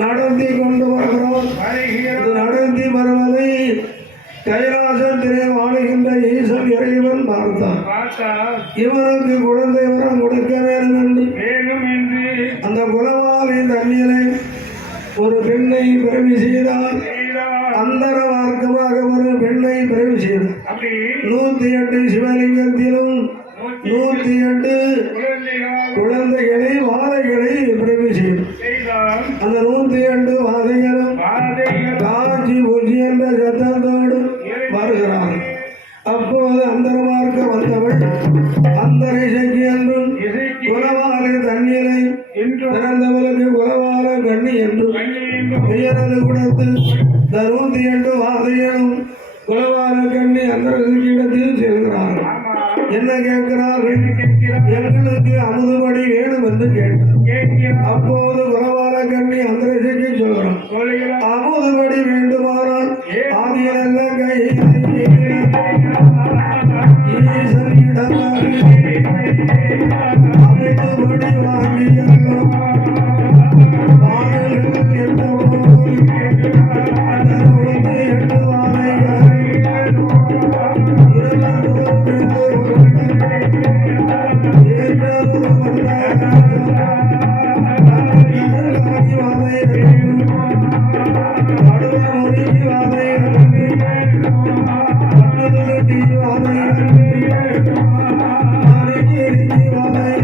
நடத்தி கொண்டு வருகிறோம். நடத்தி வருவதை கைலாசத்திலே வாழுகின்ற ஈசன் இறைவன் பார்த்தார். இவனுக்கு குழந்தை வரம் கொடுக்க வேண்டும் என்று அந்த குலவாளின் தண்ணீரை ஒரு பெண்ணை பிறவி செய்தார். அந்தர மார்க்கமாக ஒரு பெண்ணை பிறவி செய்தார். 108 சிவலிங்கத்திலும் 108 குழந்தைகளை வாதைகளை பிறவி செய்தார். அந்த 108 வாதைகளும் காஞ்சி பூஜி என்ற சத்தத்தோடு வருகிறார். அப்போது அந்தரமார்க்க வந்தவள் அந்தரை இசைக்கு என்றும் குலவாலை தண்ணீரை பிறந்தவளுக்கு குலவால கண்ணி என்றும் பெயரது கொடுத்து 108 வாதைகளும் குலவால கண்ணி அந்த இடத்தில் செல்கிறார்கள். என்ன கேட்கிறார்கள்? எங்களுக்கு அமுதுபடி வேணும் என்று கேட்டார். அப்போது குலவால கண்ணி அந்த இசைக்கு சொல்கிறான், அமுதுபடி வேண்டுமானால் ஆதியல்ல கை ஈசனிடம் அமுதுபடி வாங்கியல்லோ வாழைகள் என்னவோ 108 வாழைகள் வாதை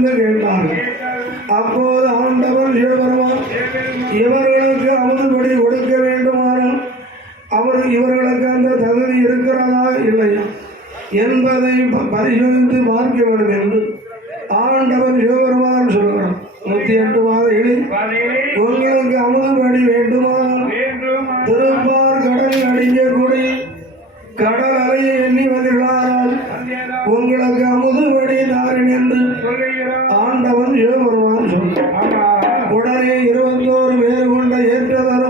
என்று கேட்டார்கள். அப்போது ஆண்டவன் சிவபெருமான் இவர்களுக்கு அமுதுபடி கொடுக்க வேண்டுமானால் இவர்களுக்கு அந்த தகுதி இருக்கிறதா இல்லையா என்பதை பரிசோதித்து பார்க்க வேண்டும் என்று ஆண்டவன் சிவபெருமான் சொல்கிறான். 108 மாதைகளில் உங்களுக்கு அமுதுபடி வேண்டுமானால் திருப்பார் கடலில் அடிக்கக்கூடிய கடல் அலையை எண்ணி வந்தால் உங்களுக்கு அமுதுபடி தாரின் என்று ஆண்டவன் சிவபெருமான் சொன்னார். உடனே 21 பேர் கொண்ட ஏற்றதர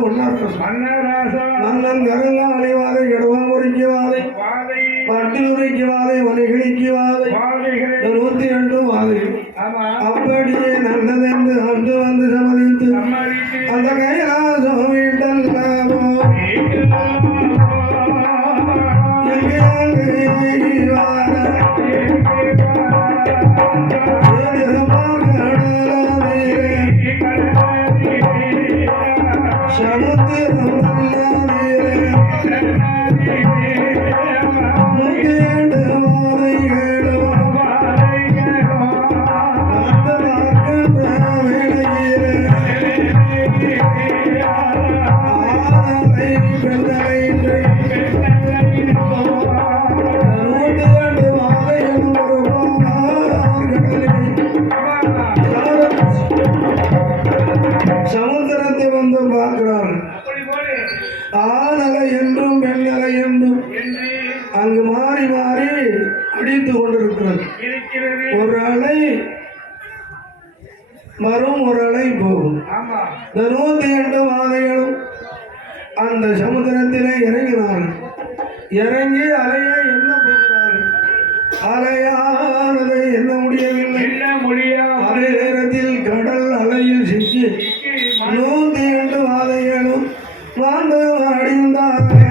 மன்னன் கருங்கா அலைவாதை கடுவாமுறிக்கு வாதை பட்டிலுரைக்கு வாதை வலிகிழிக்கு வாதை 108 வாதைகள் அப்படியே நல்லதென்று அன்று வந்து சமதித்து அந்த கைலாசம் வீட்டல்லவோ சமுத்திரத்தை வந்து பார்க்கிறார்கள். ஆணலை என்றும் பெண்ணலை என்றும் அங்கு மாறி மாறி அடித்து கொண்டிருக்கிறது. ஒரு அலை வரும், ஒரு அலை போகும். இந்த 108 வாதைகளும் அந்த சமுத்திரத்திலே இறங்கினார்கள். இறங்கி அலையை என்ன போகிறார்கள். அலையானதை என்ன முடியவில்லை. அதே நேரத்தில் கடல் அலையில் சிக்கி 108 வாதைகளும் மாண்டு அடிந்தார்கள்.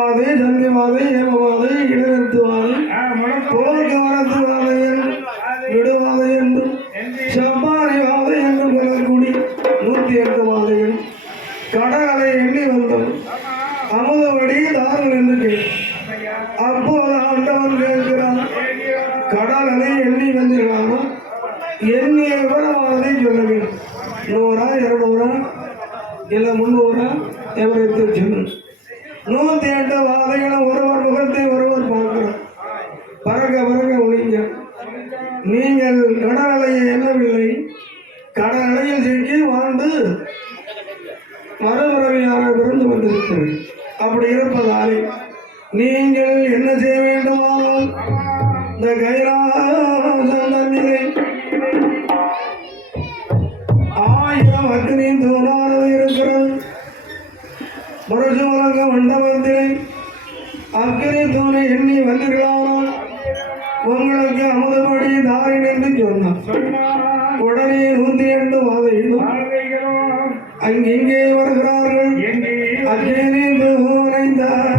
வாதை சந்தி வாதை ஏம வாதை இடைநிறுத்து வாதை போக்குவரத்து வாதை என்றும் விடுவாதை என்றும் செவ்வாறை வாதை என்றும் சொல்லக்கூடிய 108 வாதைகள் கடலை எண்ணி வந்தோம் அமுதபடி தாருங்கள் என்று கேட்டு அப்போது ஆண்டவன் கேட்கிறான் கடலை எண்ணி வந்திருக்காங்க எண்ணிய விவரமானதை சொல்ல வேண்டும் 100 200 இல்லை 300 எவரைத்து சொல்லணும் 108 வாதைகளும் ஒருவர் முகத்தை ஒருவர் பார்க்கிறோம் பறக்க பறக்க ஒழிங்க நீங்கள் கடலையை எண்ணவில்லை கடலையில் சிக்கி வாழ்ந்து மறுபிறவியாக பிறந்து வந்திருக்கிறது அப்படி இருப்பதாலே நீங்கள் என்ன செய்ய வேண்டுமானால் இந்த கைலாசந்தனிலே 1000 அக்னி தூணானது இருக்கிறது முரசுமலங்க மண்டபத்திலே அக்னி தூணை எண்ணி வந்தீர்களானால் உங்களுக்கு அமுதபடி தாரின் என்று சொன்னார் உடனே 108 வாதைகளும் அங்கிங்கே வருகிறார்கள் அக்னி தூணைந்தார்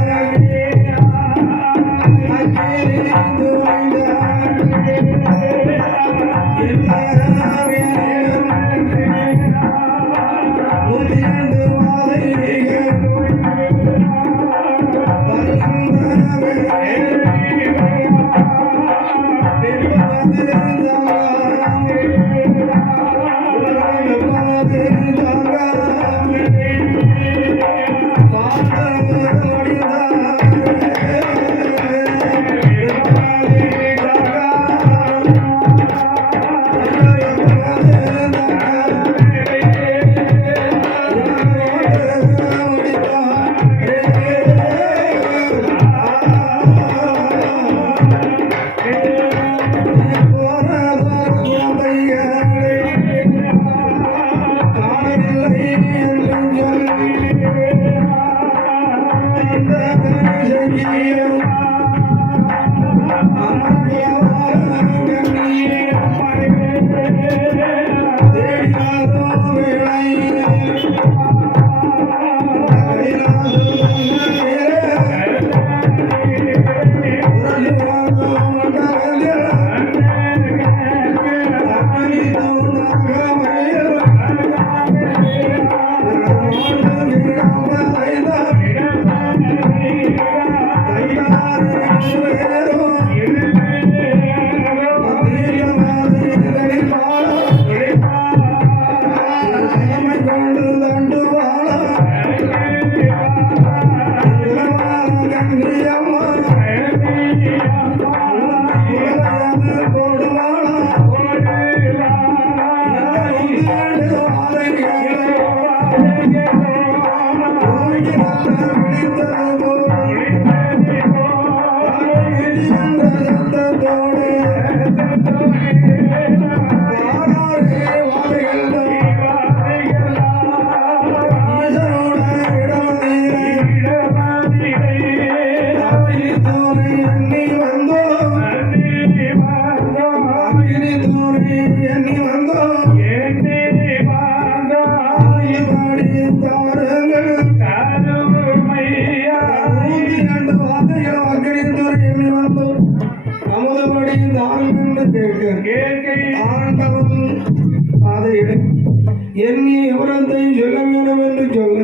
எண்ணி விவரத்தை சொல்ல வேண்டும் என்று சொல்ல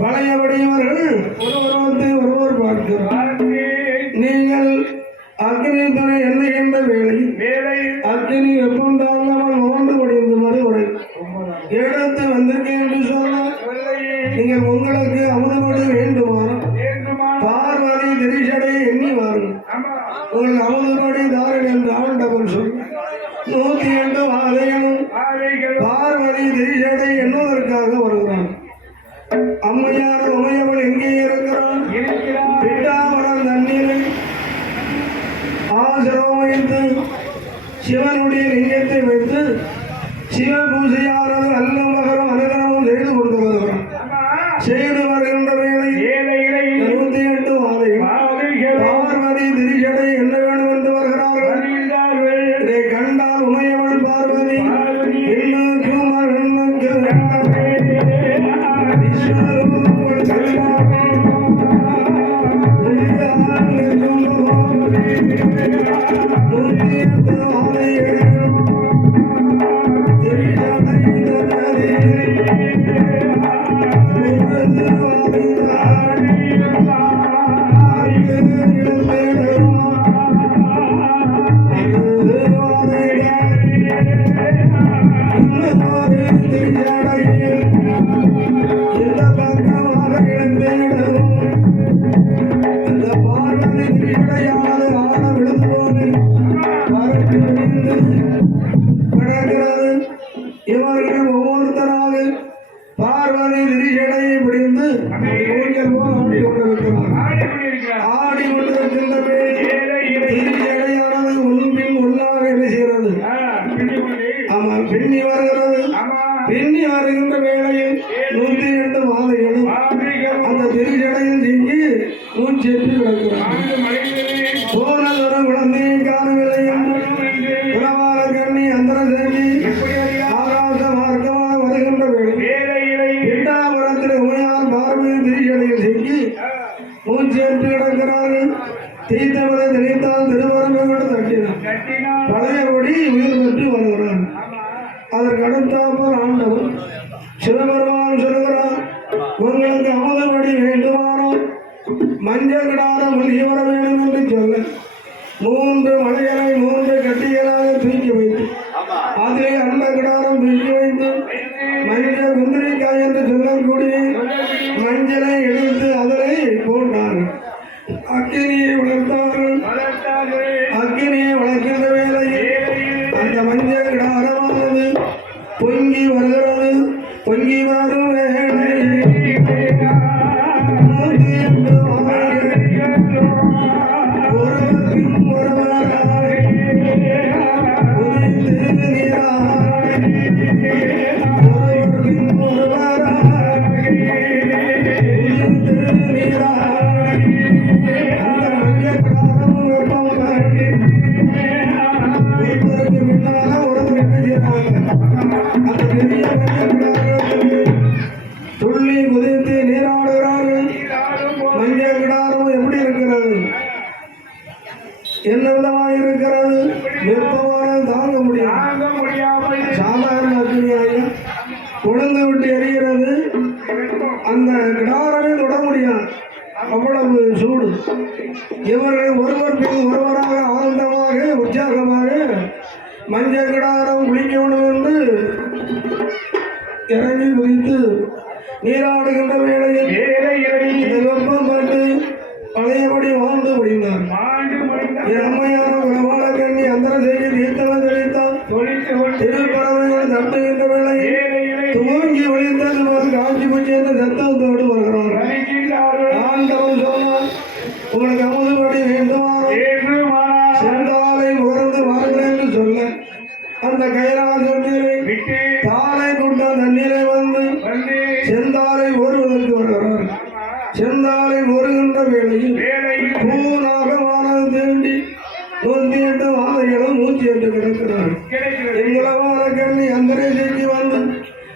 பழையபடியவர்கள் ஒருவரத்தை ஒருவர் பார்க்கிறார். நீங்கள் அக்னி துணை எண்ணுகின்ற வேளையில் அக்னி எப்பொண்டாமல் நோண்டு படிந்து மறுபடி எடுத்து வந்திருக்கேன் என்று சொன்னால் நீங்கள் உங்களுக்கு அமுதபடி வேண்டுமானால் பார்வதி திரிசடை எண்ணி வாருங்கள். உங்களுக்கு அமுதபடி தாரன் என்று ஆண்டவன் சொல் 108 வாதைகளும் பார்வதி திரிசடை எண்ணுவதற்காக வருகிறான். அம்மையான உமையவள் எங்கே இருக்கிறான்? பிட்டாமரம் தண்ணீரை ஆசிரம் வைத்து சிவனுடைய லிங்கத்தை வைத்து சிவ பூஜையானது அல்ல மகரம் அனுகரமும் செய்து கொண்டு வருகிறான். செய்து வருகின்ற வேளையில் 108 வாதைகள் பார்வதி திரிசடை என்ன வேண்டும் என்று வருகிறார்கள். இதை கண்டால் உமையவள் பார்வதி இவர்கள் ஒவ்வொருத்தராக பார்வதி திரிஷடையை பிடிந்து ஆடிக்கொண்டிருக்கின்ற திரிஷடையானது முன்பின் ஒன்றாக என்ன செய்கிறது? ஆமாம், பின்னி வருகிறது. பின்னி வருகின்ற வேளையில் 102 மாலைகளும் அந்த திரிஷடையில் செஞ்சு மூச்சென்று கிடக்கிறார். போனதொரு குழந்தையை காணவில்லை என்று உணவார கண்ணி அந்தர செஞ்சு ஆகாச மார்க்கமாக வருகின்ற வேளை பிண்டாபுரத்தில் உமையால் பார்வையை திரிஷடையில் செஞ்சு மூச்சென்று கிடக்கிறார்கள். தீத்தவரை நினைத்தால் திருவரங்கோடு தட்டினார். பழையபடி உயிர் பெற்று வருகிறார். அதற்கு அடுத்தாப்பல் ஆண்டவர் சிவபெருமான் சொல்கிறார், உங்களுக்கு அமுதபடி வேண்டுமானால் மஞ்சள் கிடாரம் மூழ்கி வர வேண்டும் என்று சொல்ல 3 மலைகளை 3 கட்டிகளாக தூக்கி வைத்து அதிலே அந்த கிடாரம் தூக்கி வைத்து மஞ்சள் குந்திரிக்காய் என்று சொல்லக்கூடிய மஞ்சளை எடுத்து அதனை போட்டார்கள். அக்கினியை வளர்த்தார்கள். அக்கினியை வளர்க்கின்ற வேளையில் அந்த மஞ்சள் கிடாரமானது பொங்கி வருகிறது. பொங்கி வரும் வேளை ஒருவருக்கும் ஒருவராய் உதித்து நீராய் ஒருவருக்கும் ஒருவராய் உதித்து நீராய் அந்த மஞ்சள் கிடாரம் வெப்பம் காட்டி ஒருவருக்கு முன்னால ஒருவர் என்ன செய்யறாங்க? அந்த பெரிய மஞ்சள் கிடாரத்தில் துள்ளி குதித்து நீராடுகிறார்கள். மஞ்சள் கிடாரம் எப்படி இருக்கிறது? என்ன விதமாக இருக்கிறது? வெப்பமான தாங்க முடியாது. சாதாரண அக்னியாக உணர்ந்து விட்டு எரிகிறது. அந்த கிடாரமே தொட முடியாது, அவ்வளவு சூடு. இவர்கள் ஒருவர் பின் ஒருவராக ஆனந்தமாக உற்சாகமாக மஞ்சள் கிடாரம் குளிக்க வேண்டும் என்று இறங்கி குதித்து நீராடுகின்ற வேளையில் இந்த வெப்பம் பட்டு பழையபடி வாழ்ந்து முடிந்தார். அம்மையான பிரபால கண்ணி அந்தர செய்தி தீர்த்தவன் தெளித்தான். திருப்பறவைகள் தட்டுகின்ற வேளையில் துவங்கி ஒளிந்தது ஒரு காட்சி பூச்சி என்ற சத்தத்தோடு வருகிறார். ஆண்டவன் சொன்னார், உங்களுக்கு அமுதுபடி வேண்டுமானால் செந்தாலை முகர்ந்து வாருங்கள் என்று சொல்ல அந்த கைலாசத்திலே தாலை கொண்ட தண்ணீரை வந்து செந்தாலை ஒருவதற்கு வருகிறார். செந்தாலை ஒருகின்ற வேளையில் பூநாகமானது தேண்டி 108 மாலைகளும் 108 கிடக்கிறார். எங்களவான கண்ணி அந்தரை செஞ்சு வந்து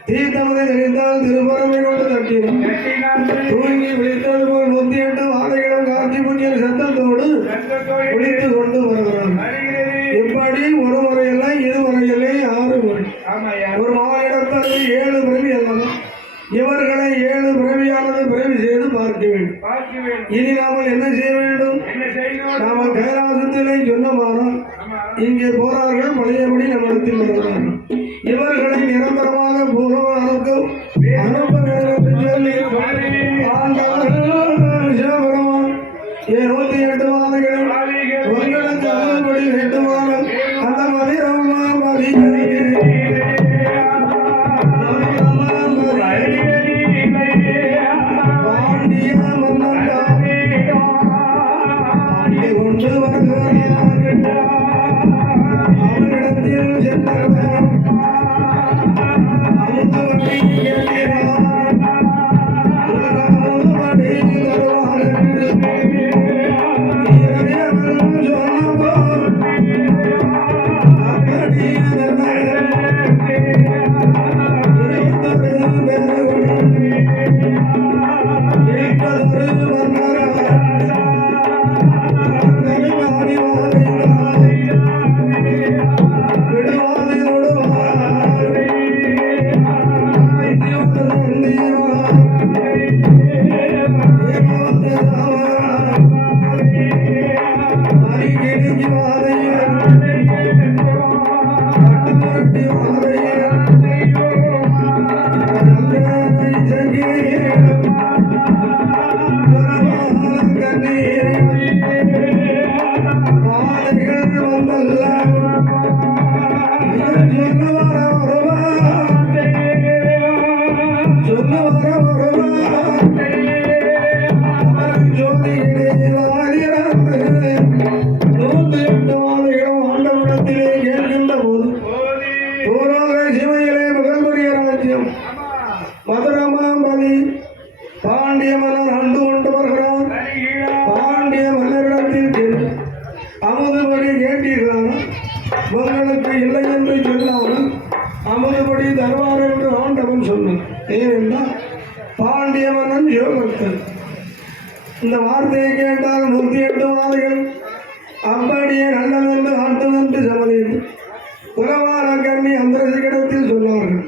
தீர்த்தமனை நினைத்தால் திருப்பறவை கொண்டு தட்டினார். தூங்கி விழித்தது போல் 108 மாலைகளும் காட்சி பூச்சியின் சத்தத்தோடு விழித்து கொண்டு வருகிறார். இப்படி ஒரு முறையில்லை, இருமுறையில்லை, 6 முறை. ஒரு மானிடப்பது 7 பிறவி அல்லவா? இவர்களை 7 பிறவியானது பிறவி செய்து பார்க்க வேண்டும். இனி நாம என்ன செய்ய வேண்டும்? நாம கைலாசத்திலே சொன்னமானால் இங்கே போறார்கள், பழையபடி நம்மிடத்தில் வருகிறார்கள். இவர்களை நிரந்தரமாக பூர்வம் அனுப்ப வேண்டும் என்று சொல்லி ஆண்டவர் சிவபெருமான் 108 மாதங்களில் உங்களுக்கு அனுப்படி வேண்டுமானால் அந்த மதிரமா மதியை கொண்டு வருகிறார்கள். அவனிடத்தில் சென்றவர் அமுதுபடி கேட்கிறார். அமுதுபடி தருவார் என்று அமுதுபடி கேட்டீர்களான உங்களுக்கு இல்லை என்று சொல்லாமல் அமுதுபடி தருவார் என்று ஆண்டவன் சொன்னான். ஏனென்றால் பாண்டிய மன்னன் சிவபக்தன். இந்த வார்த்தையை கேட்டால் 108 வாதிகள் அப்படியே நல்லதென்று ஆண்டதென்று சமதித்து உலவார கண்ணி அந்தரசிக்கிடத்தில் சொன்னார்கள்.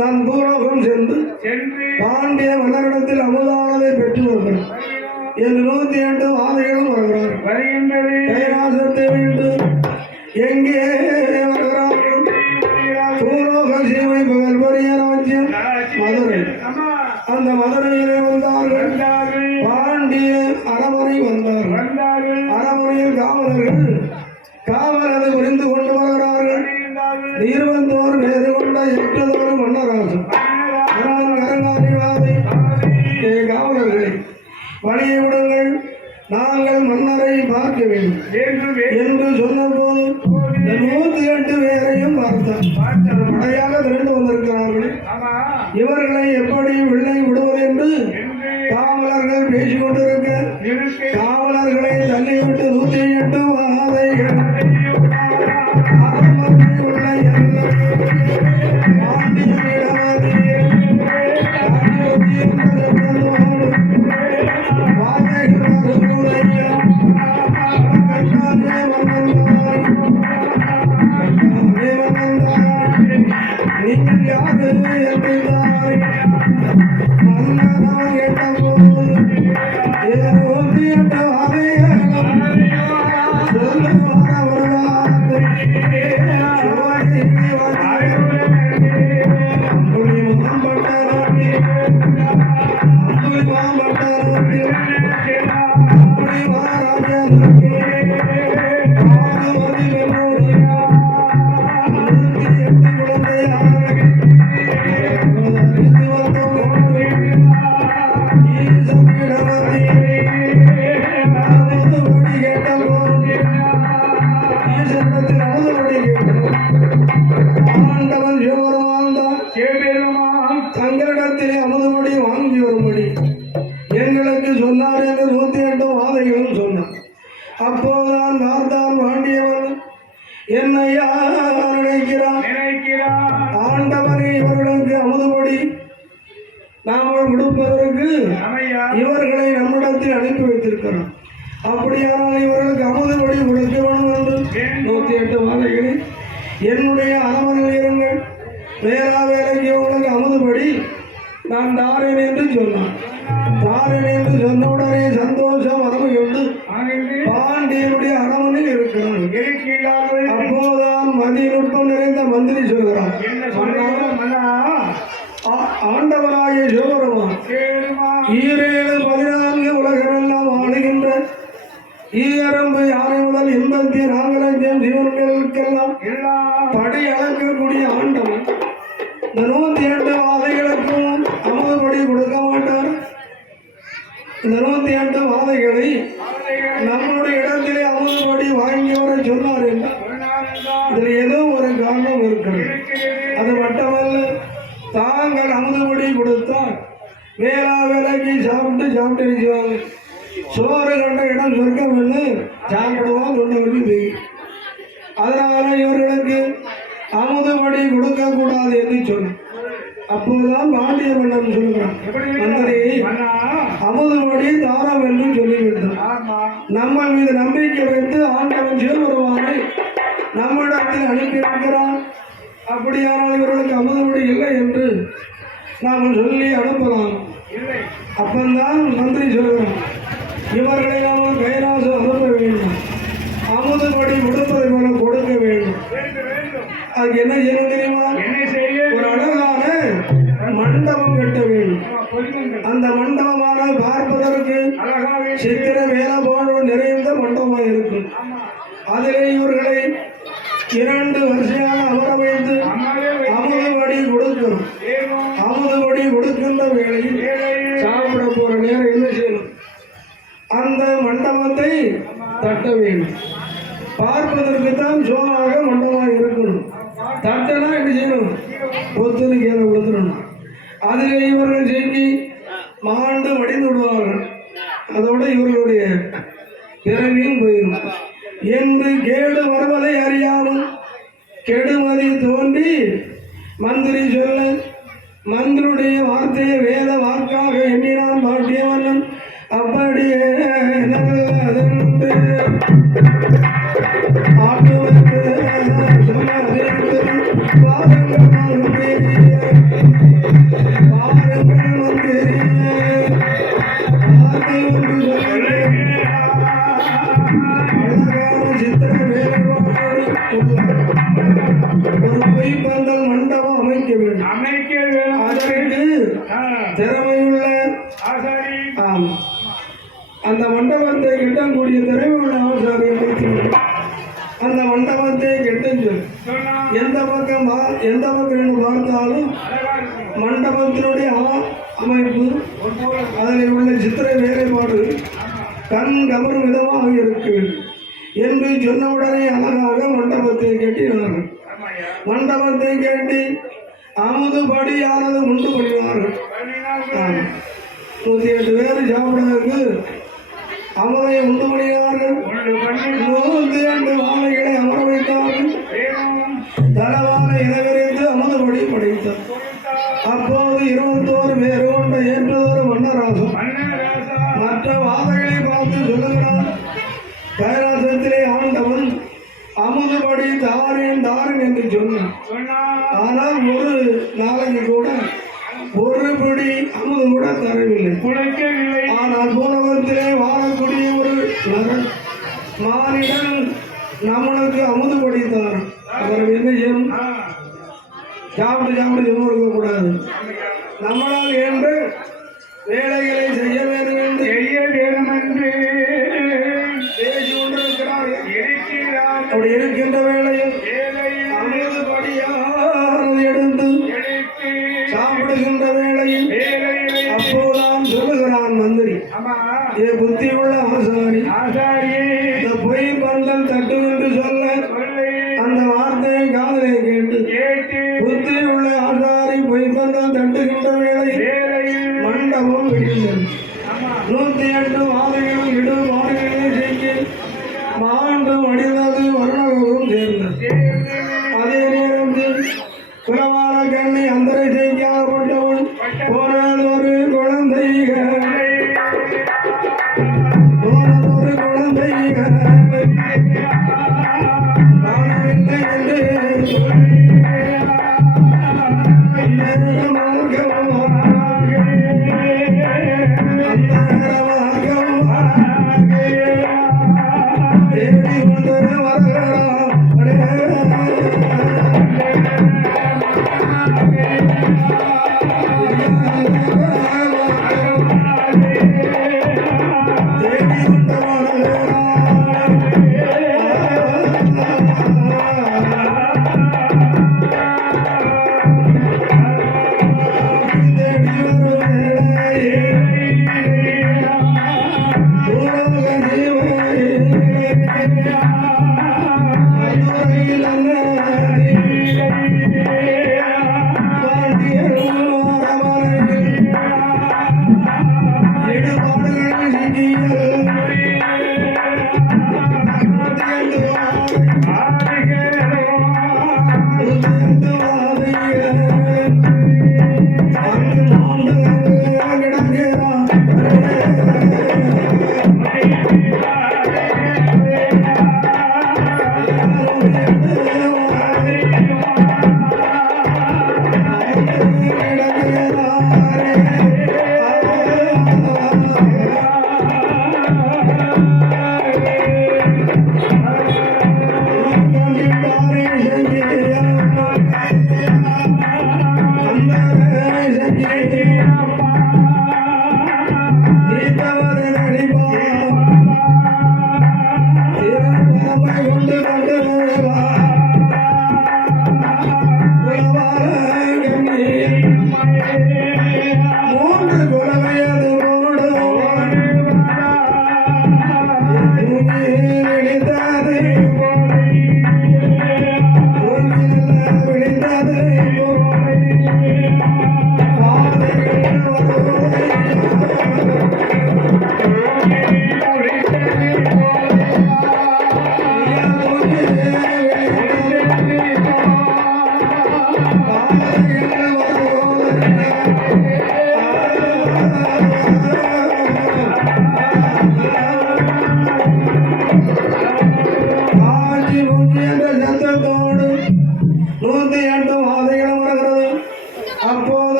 நான் பூலோகம் சென்று பாண்டிய மன்னரிடத்தில் அமுதானதை பெற்று வருகிறேன் என்று 108 வாதிகளும் வருகிறார்கள். கைலாசத்தை விட்டு எங்கே வருகிறார்கள்? பூலோக சீமை புகழ்பெரிய ராஜ்யம் மதுரை. அந்த மதுரையிலே வந்தார்கள். பாண்டிய அரமனை வந்தார்கள். அரமனையில் காவலரை புரிந்து கொண்டு வருகிறார்கள். நீர்வந்தோர் நேரு கொண்ட எட்டதோடு மன்னராசு கரங்காதிவாதி காவலர்களை வழியை விடுங்கள், நாங்கள் மன்னரை பார்க்க வேண்டும் என்று சொன்னபோது 108 பேரையும் பார்த்தார். படையாக திரண்டு வந்திருக்கிறார்கள். இவர்களை எப்படி வெள்ளை விடுவது என்று காவலர்கள் பேசிக் கொண்டிருக்க காவலர்களை தள்ளிவிட்டு 108 வாதைகள் நீங்கள் யாரு என்றாய் மன்னதான் கேட்டபோது தங்களிடத்திலே அமுதுபடி வாங்கி வரும்படி எங்களுக்கு சொன்னார் என்று 108 வாதைகளும் சொன்னார். அப்போதுதான் பார்த்தான் பாண்டியவன், என்னை யார் நினைக்கிறான்? ஆண்டவரை இவர்களுக்கு அமுதுபடி நாம் கொடுப்பதற்கு இவர்களை நம்மிடத்தில் அனுப்பி வைத்திருக்கிறோம். அப்படியானால் இவர்களுக்கு அமுதுபடி கொடுக்க வேண்டும் என்று 108 வாதைகளில் என்னுடைய அரமனையில் இருங்கள், வேளா வேலைக்கு உங்களுக்கு அமுதுபடி நான் தாரேன் என்று சொன்னான். தாரேன் என்று சொன்னவுடனே சந்தோஷம் வரவு கொண்டு பாண்டியனுடைய அரமனையில் இருக்கிறார். அப்போதான் மதிநுட்பம் நிறைந்த மந்திரி சொல்கிறார், ஆண்டவராகிய சிவபெருமான் 14 உலகமெல்லாம் ஆளுகின்ற ஈரம்பு யானை முதல் 84 லட்சம் ஜீவன்களுக்கெல்லாம் படை அளக்கக்கூடிய ஆண்டவன் இந்த 108 வாதைகளுக்கும் அமுதுபடி கொடுக்க மாட்டார். இந்த 108 வாதைகளை நம்மளுடைய இடத்திலே அமுதுபடி வாங்கி வர சொன்னார் என்றால் இதில் ஏதோ ஒரு காரணம் இருக்கிறது. அது மட்டுமல்ல, தாங்கள் அமுதுபடி கொடுத்தால் வேளா வேலைக்கு சாப்பிட்டு நிற்குவாங்க. சோறு கண்ட இடம் சொர்க்கம் என்று சாப்பிடுவான் சொன்னவர்கள் தெரியும். அதனால இவர்களுக்கு அமுதுபடி கொடுக்கக்கூடாது என்று சொன்னார். அப்போதுதான் பாண்டிய மன்னன் சொல்கிறான், மந்திரி அமுதுபடி தாரம் என்று சொல்லிவிட்டார். நம்ம மீது நம்பிக்கை வைத்து ஆண்டவன் சிவபெருமானை நம்மிடத்தில் அனுப்பியிருக்கிறான். அப்படியானால் இவர்களுக்கு அமுதுபடி இல்லை என்று நாம் சொல்லி அனுப்பலாம். அப்பந்தான் மந்திரி சொல்கிறான், இவர்களை நாம் கைலாசம் அனுப்ப வேண்டும், அமுதுபடி கொடுப்பதை போல கொடுக்க வேண்டும். அதுக்கு என்ன செய்யணும் தெரியுமா? ஒரு அழகான மண்டபம் கட்ட வேண்டும். அந்த மண்டபமான பார்ப்பதற்கு சித்திர வேலை போன்ற நிறைந்த மண்டபமாக இருக்கும். அதிலே இவர்களை 2 வருஷமாக அமர வைத்து அமுதுபடி கொடுக்கணும். அமுதுபடி கொடுக்கின்ற வேளையில் சாப்பிட போற நேரம் என்ன செய்யணும்? அந்த மண்டபத்தை தட்ட வேண்டும். பார்ப்பதற்கு தான் சோமாக மண்டபமாக இருக்கணும். தட்டனா என்ன செய்யணும்? பொத்துன்னு கீழே விழுந்துடணும். அதில் இவர்கள் செஞ்சு மாண்டு வடிந்து விடுவார்கள். அதோடு இவர்களுடைய பிறவியும் போயிடும். என்று கேடு வருவதை அறியாமல் கெடுமதி தோன்றி மந்திரி சொல்ல மந்திருடைய வார்த்தையை வேத வாக்காக எண்ணினான் பாட்டியவண்ணன். அப்படியே நல்லதென்று ஆட்டுவதற்கு சொன்னதென்று பாருங்கள் மந்திரிய பாருங்கள் மந்திரிய வார்த்தை ஒன்று சொல்ல அழகான சித்திர வேலைப்பாடு ஒரு பொய்ப்பந்தல் மண்டபம் அமைக்க வேண்டும். அதற்கு திறமையுள்ள ஆம் அந்த மண்டபத்தை கட்டக்கூடிய திறமையுள்ள ஆசாரி அமைத்து அந்த மண்டபத்தை கெட்டும் சொல். எந்த பக்கம் பார்த்தாலும் மண்டபத்தினுடைய அமைப்பு அதில் உள்ள சித்திரை வேலைப்பாடு கண் கவரும் விதமாக இருக்க வேண்டும் என்று சொன்னவுடனே அழகாக மண்டபத்தை கட்டினார்கள். மண்டபத்தை கேட்டு அமுது படியானது உண்டு பண்ணினார்கள். 108 பேர் சாப்பிடுவதற்கு அமுதை உண்டு பண்ணினார்கள். 102 வாழைகளை அமர வைத்தார்கள். தலவான இளவரிந்து அமுது படி படைத்தார். அப்போது 21 பேர் கொண்ட ஏற்றதொரு மன்னராசம் மற்ற வாதைகளை பார்த்து சொல்லுகிறார். கைலாசத்திலே ஆண்டவன் அமுதுபடி தாரேன் என்று சொன்னான். ஆனால் ஒரு நாளைக்கு கூட ஒரு பிடி அமுது கூட தரவில்லை. ஆனால் பூலகத்திலே வாழக்கூடிய ஒரு மானிடன் நம்மளுக்கு அமுது படித்தார். அவர் என்ன செய்யணும்? சாப்பிட்டு சும்மா இருக்கக்கூடாது. நம்மளால் என்று வேலைகளை செய்ய வேண்டும் என்று பேசி கொண்டிருக்கிறார்கள். அப்படி இருக்கின்ற வேளையில் அமுது படியானது எடுத்து சாப்பிடுகின்ற வேளையில் அப்போதான் சொல்லுகிறான் மந்திரி, ஏ புத்தி உள்ள ஆசாரி, இந்த பொய் பந்தல் தட்டு என்று சொல்ல அந்த வார்த்தையை காதலை கேட்டு புத்தி உள்ள ஆசாரி பொய் பந்தல் தட்டுகின்ற வேளையில் மண்டபம் விடுகிறது. 108 வாதைகளும் இடு வாதைகளை செய்ய மாண்டு மடிந்தது வருணகவும் சேர்ந்தது. அதே நேரத்தில் குலமான கண்ணை அந்தரை செய்யாதப்பட்டவன் போனது ஒரு குழந்தைகள் காணவில்லை என்று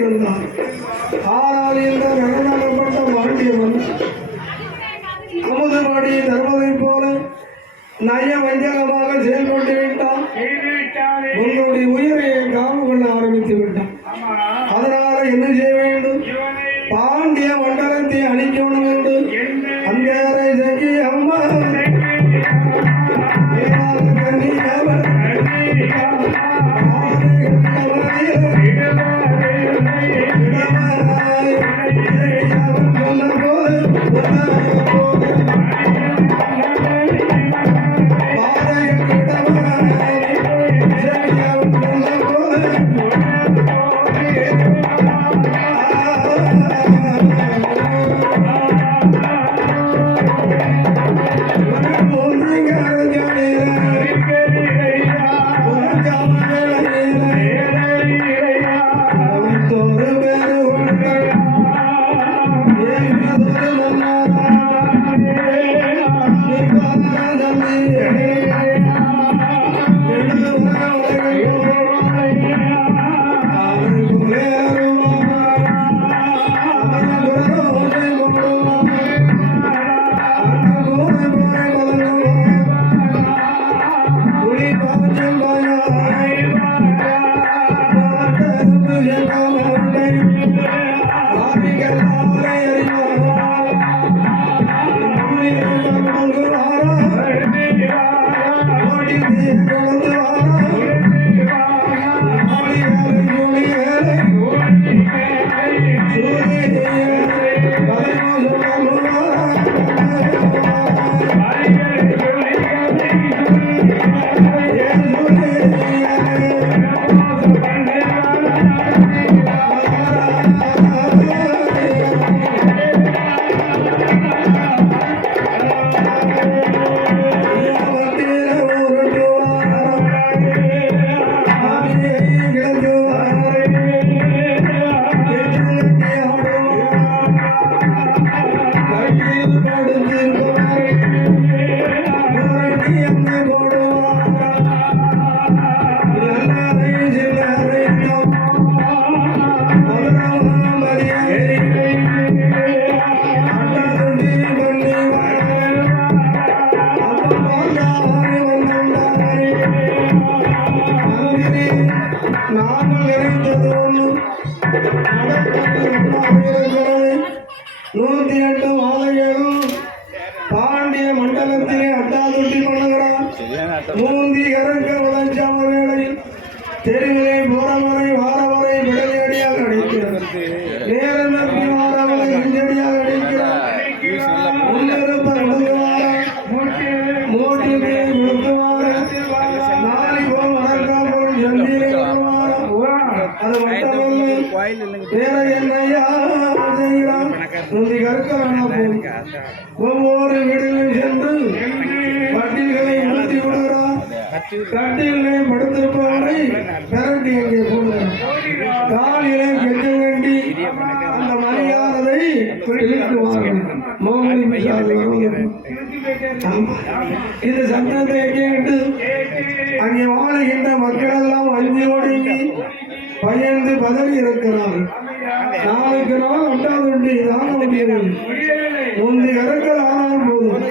இருந்தார். ஆனால் இந்த கரணப்பட்ட பாண்டியவன் அமுதவாடி தருவதை போல நய வஞ்சகமாக செயல்பட்டு விட்டான். உங்களுடைய உயிரை காவு கொள்ள ஆரம்பித்து விட்டான். அதனால என்ன செய்ய வேண்டும்? பாண்டிய மண்டலத்தை அழிக்கணும் என்று அந்த செஞ்சு அம்மா பாண்டிய மண்டலத்திலே அட்டாதுட்டி பண்ணுகிறான். மூந்தி கரங்க உதஞ்சாம வேளையில் தெருவிலே போறவரை வாரவரை விடலடியாக அடிக்கிறார். நேரம் நம்பி வாரவரை இஞ்சடியாக அடிக்கிறார். மூட்டிலே விழுத்துவார நாளை போல் வளர்க்காமல் ஜந்திலே அது மட்டுமல்ல வேற என்னையா செய்கிறான். முந்தி கற்கலான போய் ஒவ்வொரு வீடுகளில் சென்று பட்டியல்களை உணர்த்தி விடுகிறார். கட்டிலே படுத்திருப்பவரை விரட்டி அங்கே போடுகிறார். காலிலே கெட்ட வேண்டி அந்த மரியாதை இழுக்குவார்கள். இந்த சத்தத்தை கேட்டு அங்கே வாழுகின்ற மக்கள் எல்லாம் அஞ்சு ஒடுங்கி பயந்து பதறி இருக்கிறார்கள். நாளுக்கு நாள் உண்டாதுண்டி தாங்க முடியவில்லை. முந்தி கருக்கள் ஆனால் போதும்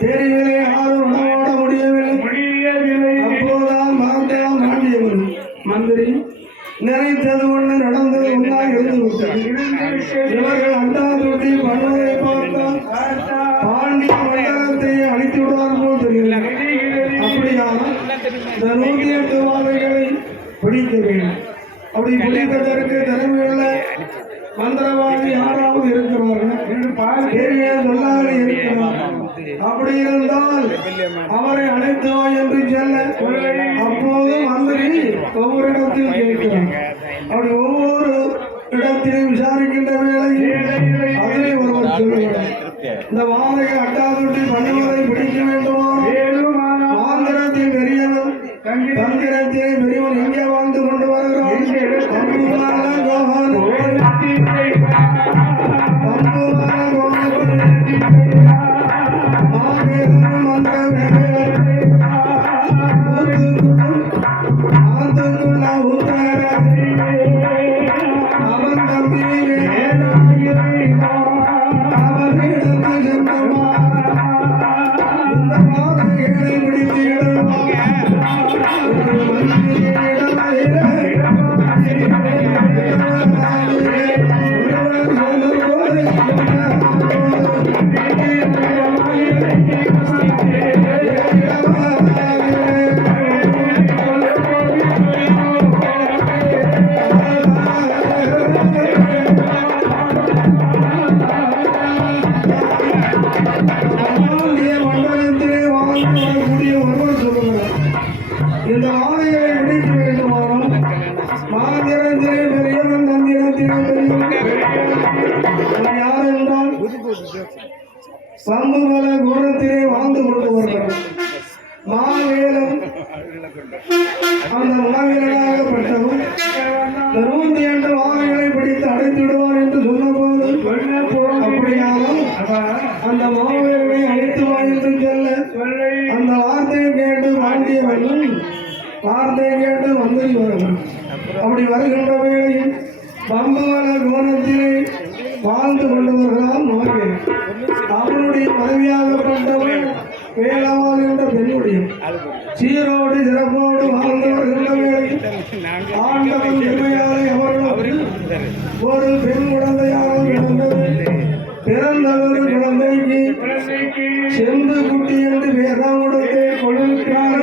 தெருவிலே யாரும் நடமாட முடியவில்லை. அப்போதான் பார்த்தான் மாண்டியவன் மந்திரி நினைத்தது ஒன்று நடந்தது ஒன்றாக இருந்து விட்டது. இவர்கள் அண்டாதுண்டி பண்ணுவதை பார்த்தால் பாண்டிய மண்டலத்தை அழித்து விடுவார்கள் தெரியல. அப்படியான இந்த 108 வாதைகளை பிடிக்க வேண்டும். அப்படி பிடிப்பதற்கு திறமையுள்ள மந்திரவாதி யாராவது இருக்கிறார்கள், பெரிய சொல்லாக இருக்கிறார்கள். அப்படி இருந்தால் அவரை அழைத்து வா என்று சொல்ல அப்போது மந்திரி ஒவ்வொரு இடத்தில் கேட்கிறார். அப்படி ஒவ்வொரு இடத்திலும் விசாரிக்கின்ற வேளையில் அதிலே ஒருவர் சொல்லுகிறார், இந்த வாதையை அட்டாதுட்டி பண்ணுவதை பிடிக்க வேண்டுமா? ஆந்திரத்தில் பெரியவன் தந்திரத்திலே பெரியவன் எங்கே வாழ்ந்து கொண்டு வருகிறான்? சம்புமல கோணத்திலே வாழ்ந்து கொண்டு வருகிறார். மாவேலன் அந்த மாவீரனாகப்பட்டவன் தருமந்தி என்ற வாகைகளை பிடித்து அடைத்துவிடுவார் என்று சொன்னபோது அப்படியாலும் அந்த மாவீரனை அழைத்து வா என்று சொல்ல அந்த வார்த்தையை கேட்டு பாண்டியவன் வார்த்தையை கேட்டு வந்து வருகிறான். அப்படி வருகின்ற வேளையில் பம்பவன கோணத்திலே வாழ்ந்து கொண்டு வருகிறான் மாவேலன். அவனுடைய மனைவியாகப்பட்டவள் வேளாவாள் என்ற பெண்ணுடைய சீரோடு சிறப்போடு வாழ்ந்து வருகின்ற வேளையில் ஆண்டவன் பெருமையாலே அவர்களுக்கு ஒரு பெண் குழந்தையாக பிறந்தது. பிறந்ததொரு குழந்தைக்கு செந்து குட்டி என்று வேதம் கொடுத்து கொழுக்கான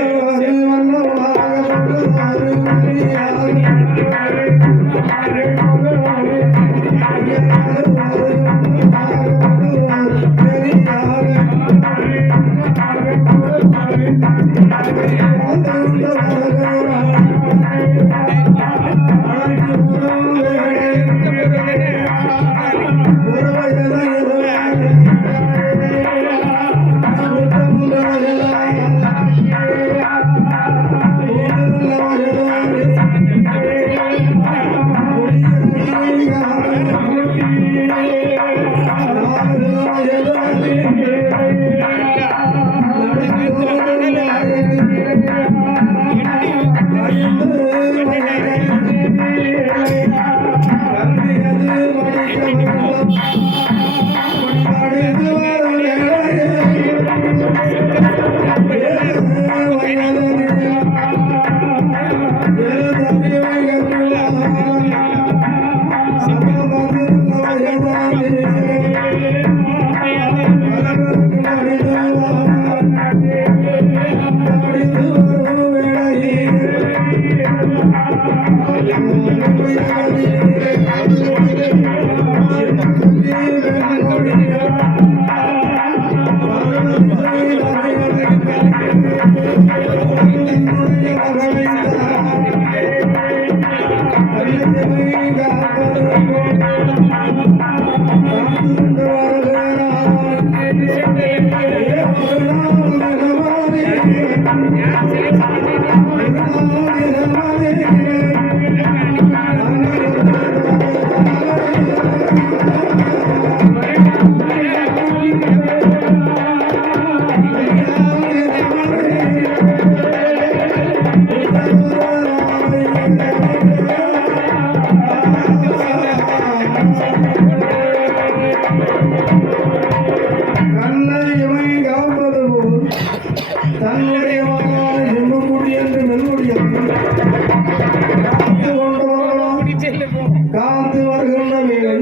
காத்து வருகின்ற வேலை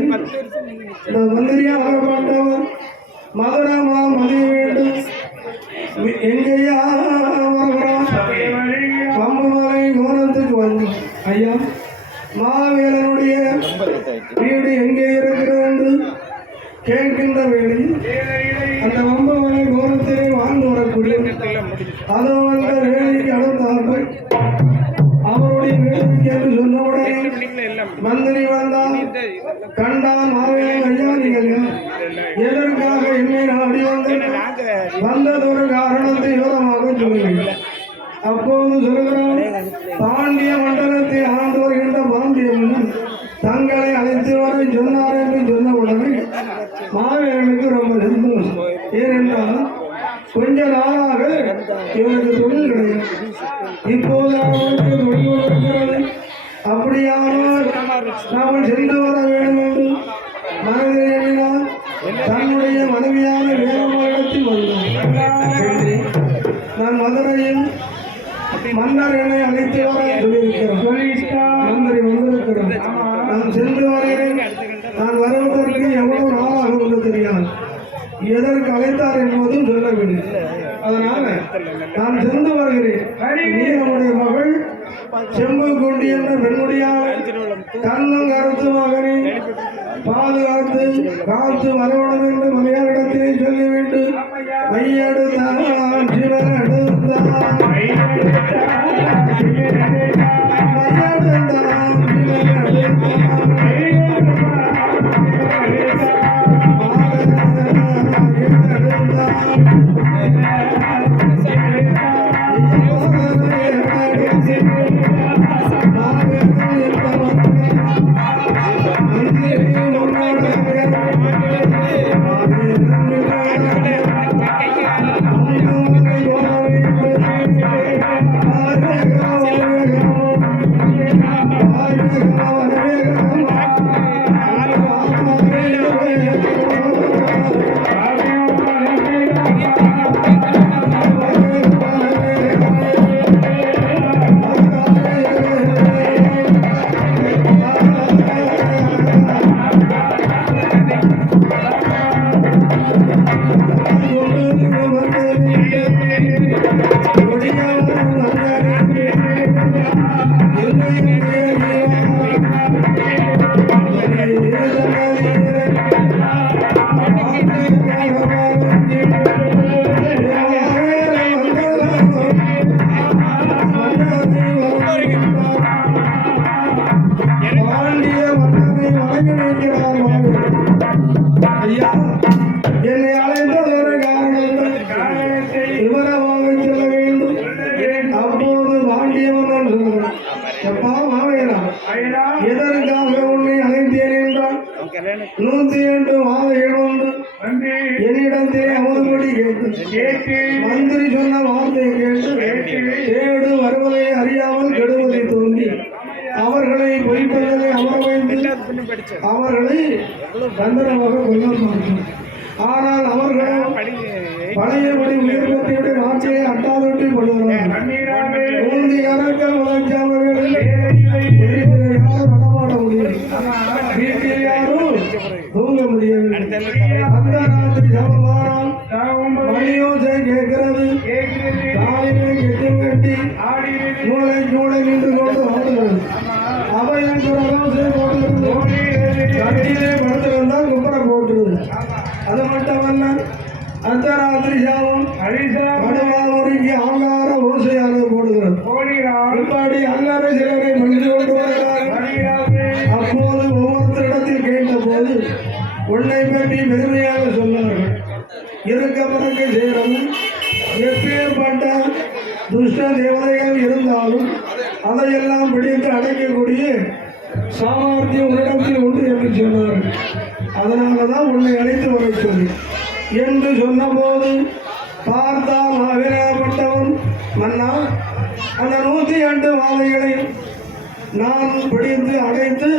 மந்திரியாகப்பட்டவர் மதுரமா மதிய வேண்டும் எங்கேயா வருகிறான் பம்புமலை கோணத்துக்கு வந்து ஐயா மாவேலனுடைய வீடு எங்கே இருக்கிறது என்று கேட்கின்ற வேளையில் அந்த பம்புமலை கோணத்திலே வாழ்ந்து வரக்கூடிய அதோ அந்த வேலைக்கு அடுத்தார்கள் அவருடைய வேலைக்கு என்று சொன்னவுடனே மந்திரி வந்தால் கண்டால் மாவேலன் ஐயா நீங்கள் எதற்காக என்னை நாடி வந்ததொரு காரணத்தை விவரமாக சொல்லுங்கள். அப்போது சொல்கிறான், பாண்டிய மண்டலத்தை ஆண்டு வருகின்ற பாண்டிய மன்னன் தங்களை அழைத்து வர சொன்னார் என்று சொன்ன உடனே மாவேலனுக்கு ரொம்ப சந்தோஷம். ஏனென்றால் கொஞ்ச நாளாக இவருக்கு தொழில் கிடையாது, இப்போது அவருக்கு தொழில் இருக்கிறது. அப்படியானால் நாம் சென்று வர வேண்டும் பெண்முடியால் கண்ணும் கருத்து மகனை பாதுகாத்து காத்து வரவணும் என்று மலையாளிடத்திலே சொல்லிவிட்டு மையெடுத்தான் சிவன் எடுத்தான் மையெடுத்தான் சிவன் ஐயா என்னை அழைத்ததொரு காரணத்தை விவரமாக சொல்ல வேண்டும். அப்போது பாண்டியவன் சொல்கிறான், எப்பா மாவையனா எதற்காக உன்னை அழைத்தேன் என்றால் 108 வாதைகள் வந்து என்னிடத்திலே அமுதுபடி கேட்டு மந்திரி சொன்ன வார்த்தை கேட்டு தேடு வருவதை அறியாமல் கெடுவதை தோன்றி அவர்களை பொய்ப்பதனை அமர வைத்து அவர்களை தந்திரமாக கொல்ல. ஆனால் அவர்கள் பழையபடி உயிர் பற்றியுடைய வார்த்தையை அட்டாதொட்டி கொள்கிறார்கள். மூன்று இறக்கல் முதற்சாமர்கள் யாரும் நடமாட முடியும், வீட்டில் யாரும் தூங்க முடியவில்லை. அந்த ராத்திரி சமமானால் மணியோசை கேட்கிறது. காலிலே கெட்டும் கட்டி மூளை மூளை நின்று கொண்டு ஆடுகிறது. அவை என்று அலோசை போடுகிறது. கட்டிலே படுத்திருந்தால் குப்பரை போட்டுருது. அது மட்டுமல்ல, அர்த்தராத்திரி சாமம் படுவாமுறைக்கு ஆங்கார ஓசையாக போடுகிறது. இப்படி அங்கார சிலரை மகிழ்ந்து கொண்டு வருகிறார்கள். அப்போது ஒவ்வொருத்தரிடத்தில் கேட்ட போது உன்னை பற்றி பெருமையாக சொன்னார்கள். இருக்க பிறக்க சேரவும் எப்பேற்பட்ட துஷ்ட தேவதைகள் இருந்தாலும் அதையெல்லாம் பிடித்து அடைக்கக்கூடிய சாமர்த்தியம் உன்னிடத்தில் உண்டு என்று சொன்னார்கள். அதனால தான் உன்னை அழைத்து வர சொல்லி என்று சொன்னபோது பார்த்தால் ஆவிரப்பட்டவன், மன்னா அந்த 108 வாதைகளை நான் பிடித்து அடைத்து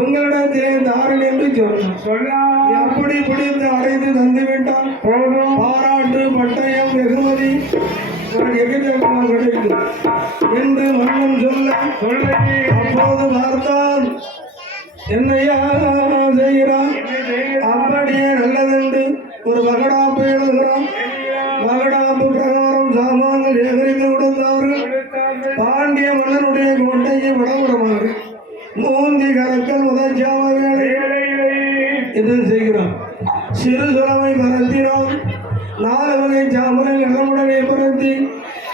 உங்களிடத்திலே தாரன் என்று சொன்னான். எப்படி பிடித்து அடைத்து தந்துவிட்டான், பாராட்டு பட்டயம் வெகுமதி எகிதமாக கிடைக்கும் என்று மன்னன் சொல்ல, அப்போது பார்த்தான் என்னையா செய்கிறான். அப்படியே நல்லதென்று ஒரு வகடாப்பு எழுதுகிறான். வகடாப்பு பிரகாரம் சாமான்கள் சேகரித்து கொடுத்தார்கள். பாண்டிய மன்னனுடைய கோட்டையை விடவிடமாக மூந்தி கரக்கல் முதற்சாம வேலை என்று செய்கிறான். சிறு சுரவை பரத்தினான். 4 வகை சாமனை நிலமுடனே பரத்தி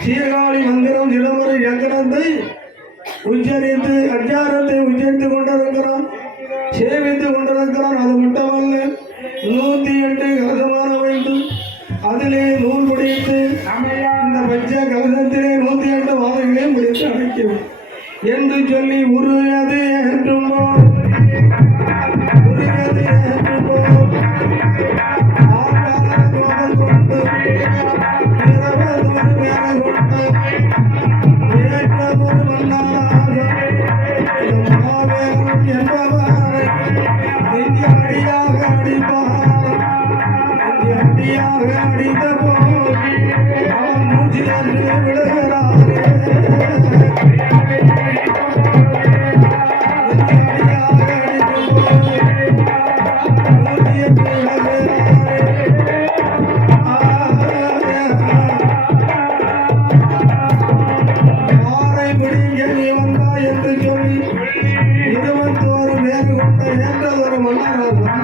சீர்காழி மந்திரம் சிலமுறை சக்கரத்தை உச்சரித்து அச்சாரத்தை உச்சரித்துக் கொண்டிருக்கிறான், சேவித்துக் கொண்டிருக்கிறான். அது மட்டுமல்ல, 108 கலசமான வைத்து அதிலே நூல் பிடித்து இந்த பச்சை கலசத்திலே 108 வாதைகளே முடித்து அடைக்கும் என்று சொல்லி உருவது என்றுமோ உருவது என்றுமோ கொண்டு 20 மேல கொண்டு ஏற்றதொரு மன்னாராக என்பவரை அடியாக அடிப்பார். அடியாக அடித்த போது அவன் மூச்சு என்று விழுகிறாரே. அடியாக அடித்த போது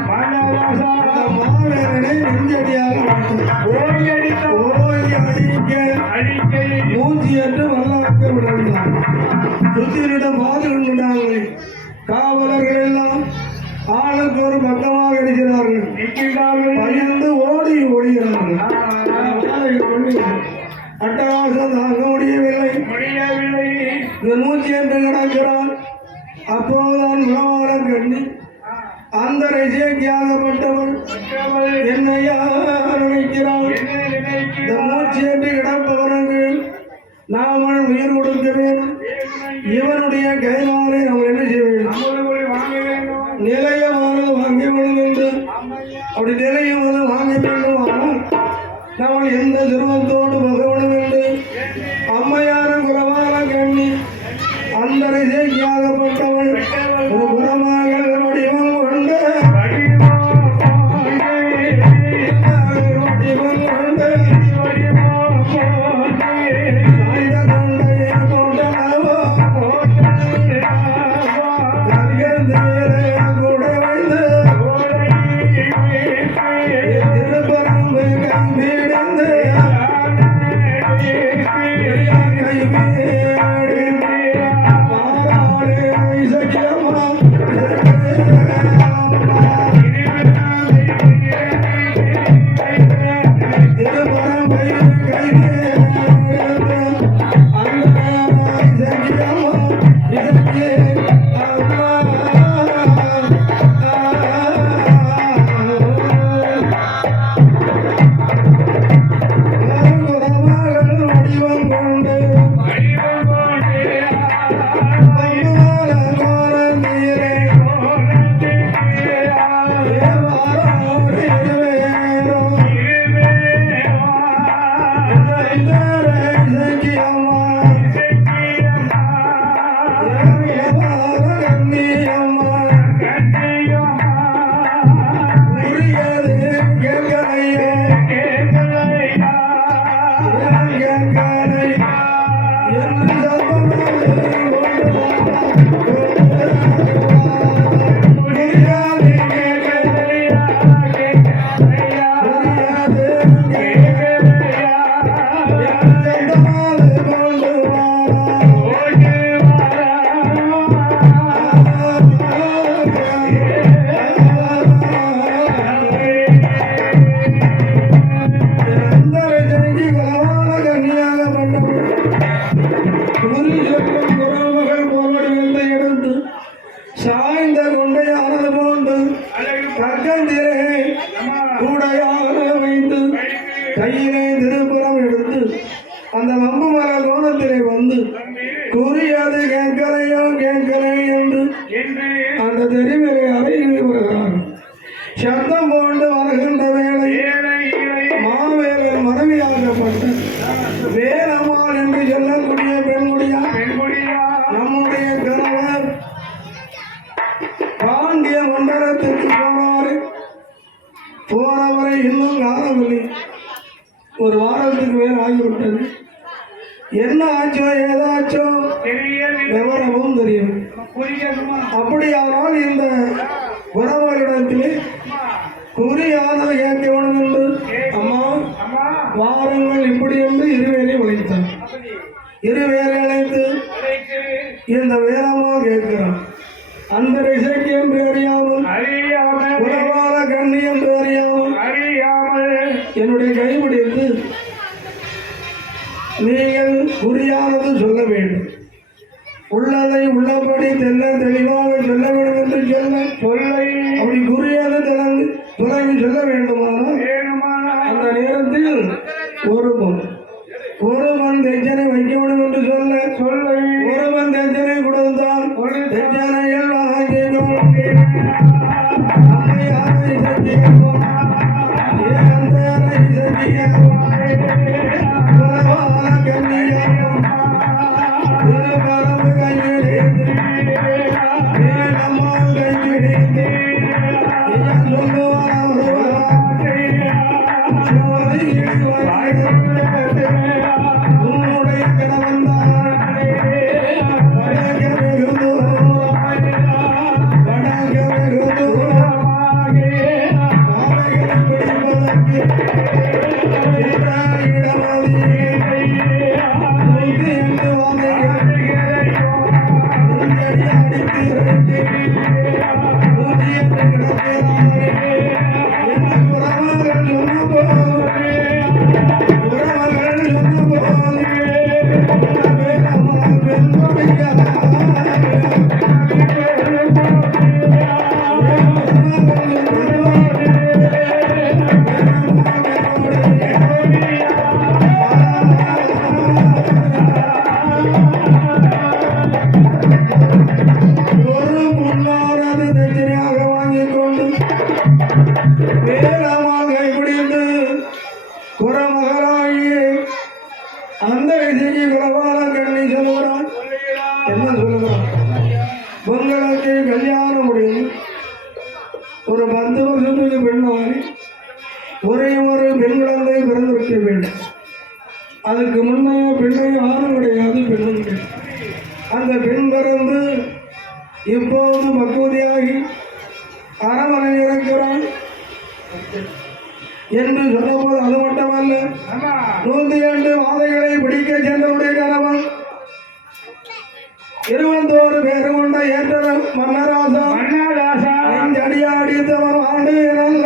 மன்னராசா அந்த மாவேரனை நெஞ்சடியாக ஓடி அடிக்க மூஞ்சி என்று வல்லாக்க விழுந்தார். சுத்திரிடம் பாது கொண்டார்கள். காவலர்கள் எல்லாம் ஆளுக்கு ஒரு பக்கமாக இருக்கிறார்கள். பயந்து ஓடி ஓடுகிறார்கள். அட்டகாசம் தாங்க முடியவில்லை. மூச்சு என்று கிடக்கிறான். அப்போதுதான் உணவாளம் கண்ணி அந்த ரசிகையாகப்பட்டவள் என்னையா நினைக்கிறாள். இந்த மூச்சு என்று கிடப்பவனுக்கு நாமல் உயிர் கொடுக்க வேண்டும். இவனுடைய கைதாலே நாம் என்ன செய்ய வேண்டும்? நிலையமானது வாங்க வேண்டும் என்று அப்படி நிலையமானது வாங்க வேண்டும். ஆனால் நாம் எந்த சிரமத்தோடு பகவனும் என்று அம்மையான குரவான கண்ணி அந்த ரசிகையாகப்பட்டவள் ஒரு குரமாக வடிவம் கொண்ட சாய்ந்த கொண்டையானது போன்று கற்கந்திரே கூடையாக வைத்து கையிலே திருப்புறம் எடுத்து அந்த வம்பு மர கோணத்திலே வந்து குறியாது கேட்கலையோ கேட்கலை என்று அந்த தெரிவிலை அறையில் வருகிறார். சத்தம் போன்று வருகின்ற வேளை மாவேலன் மனைவியாகப்பட்ட வேலம்மாள் என்று சொல்லக்கூடிய பெண்முடியா நம்முடைய கணவர் பாண்டிய மண்டலத்திற்கு போனவரை இன்னும் காணவில்லை. ஒரு வாரத்துக்கு மேல் ஆகிவிட்டது. என்ன ஆச்சோ ஏதாச்சோ விவரமும் தெரியும். அப்படியானால் இந்த உறவுகளிடத்திலே குறியானது கேட்க வேண்டும் என்று அம்மா வாரங்கள் இப்படி என்று இருவேலை உழைத்தார். இருவேலை அழைத்து இந்த வேதமாக கேட்கிறான். அந்த இசைக்கு என்று அறியாமல் உறவான கண்ணி என்று அறியாமல் என்னுடைய கைபிடித்து நீங்கள் குறியானது சொல்ல வேண்டும். உள்ளதை உள்ளபடி தெளிவாக சொல்ல வேண்டும் என்று சொல்ல அப்படி குறியாது தொடங்கி சொல்ல வேண்டுமானால் அந்த நேரத்தில் ஒருவன் தெஜனை வைக்க வேண்டும் என்று சொல்ல ஒருவன் தெஜனை கொடுத்தான். தெஜனையில் உங்களுக்கு கல்யாணம் முடியும் ஒரு 10 வருஷத்துக்கு பின்னால் ஒரே ஒரு பெண் குழந்தை பிறந்திருக்க வேண்டும். அதுக்கு முன்னைய பெண்ணை யாரும் கிடையாது, பெண்ணும் கிடையாது. அந்த பெண் பிறந்து இப்போது பக்குவதியாகி அரவணை இருக்கிறாள் என்று சொன்னபோது அது மட்டுமல்ல, 102 வாதைகளை பிடிக்க சென்றவுடைய கணவன் 21 பேரு கொண்ட ஏற்ற மன்னராசா அடியாடித்தவன் ஆண்டு நல்ல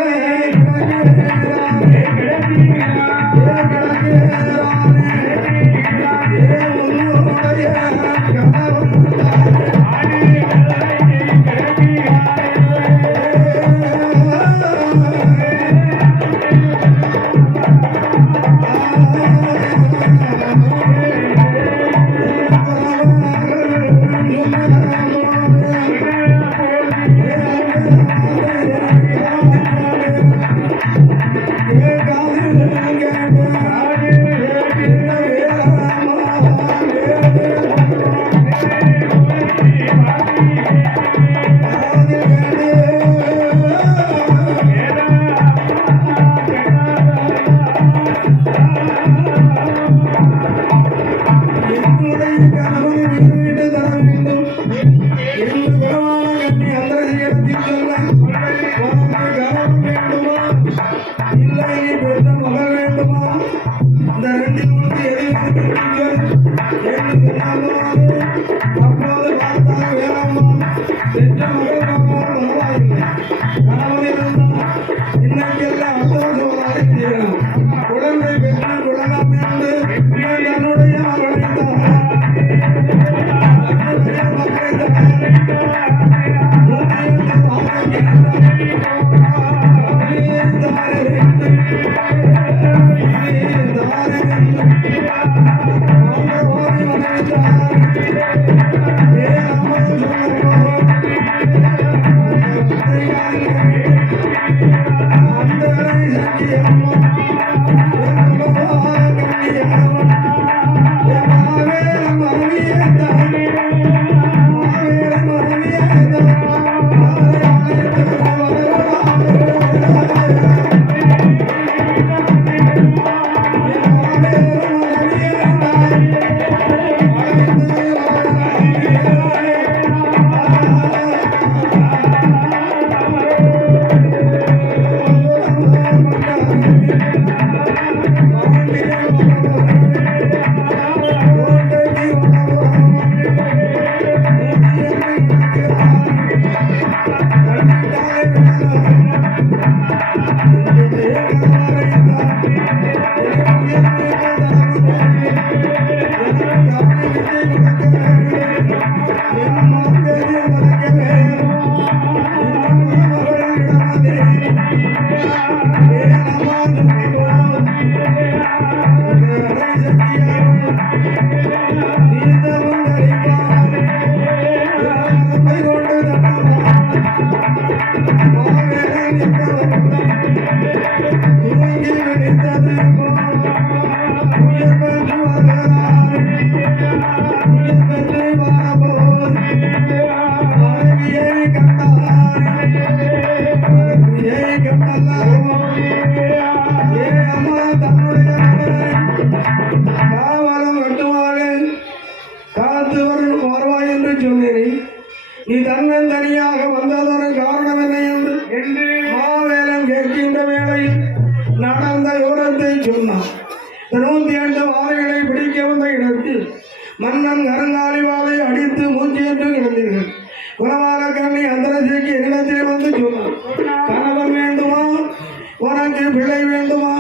நீ தன்னந்தனியாக வந்ததொரு காரணம் என்ன என்று மாவேலன் கேட்கின்ற வேளையில் நடந்த யோரத்தை சொன்னான். 102 வாழைகளை பிடிக்க வந்த இடத்தில் மன்னன் கருங்காலி வாழை அடித்து மூச்சு என்று கிடந்தீர்கள். குலவார கண்ணி அந்தரசிக்கு என்னிடத்தில் வந்து சொன்னான், கணவன் வேண்டுமா உனக்கு பிள்ளை வேண்டுமா?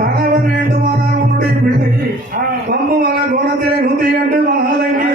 கணவன் வேண்டுமானால் உன்னுடைய பிள்ளை பம்பு மல கோணத்திலே 102 வாழங்கி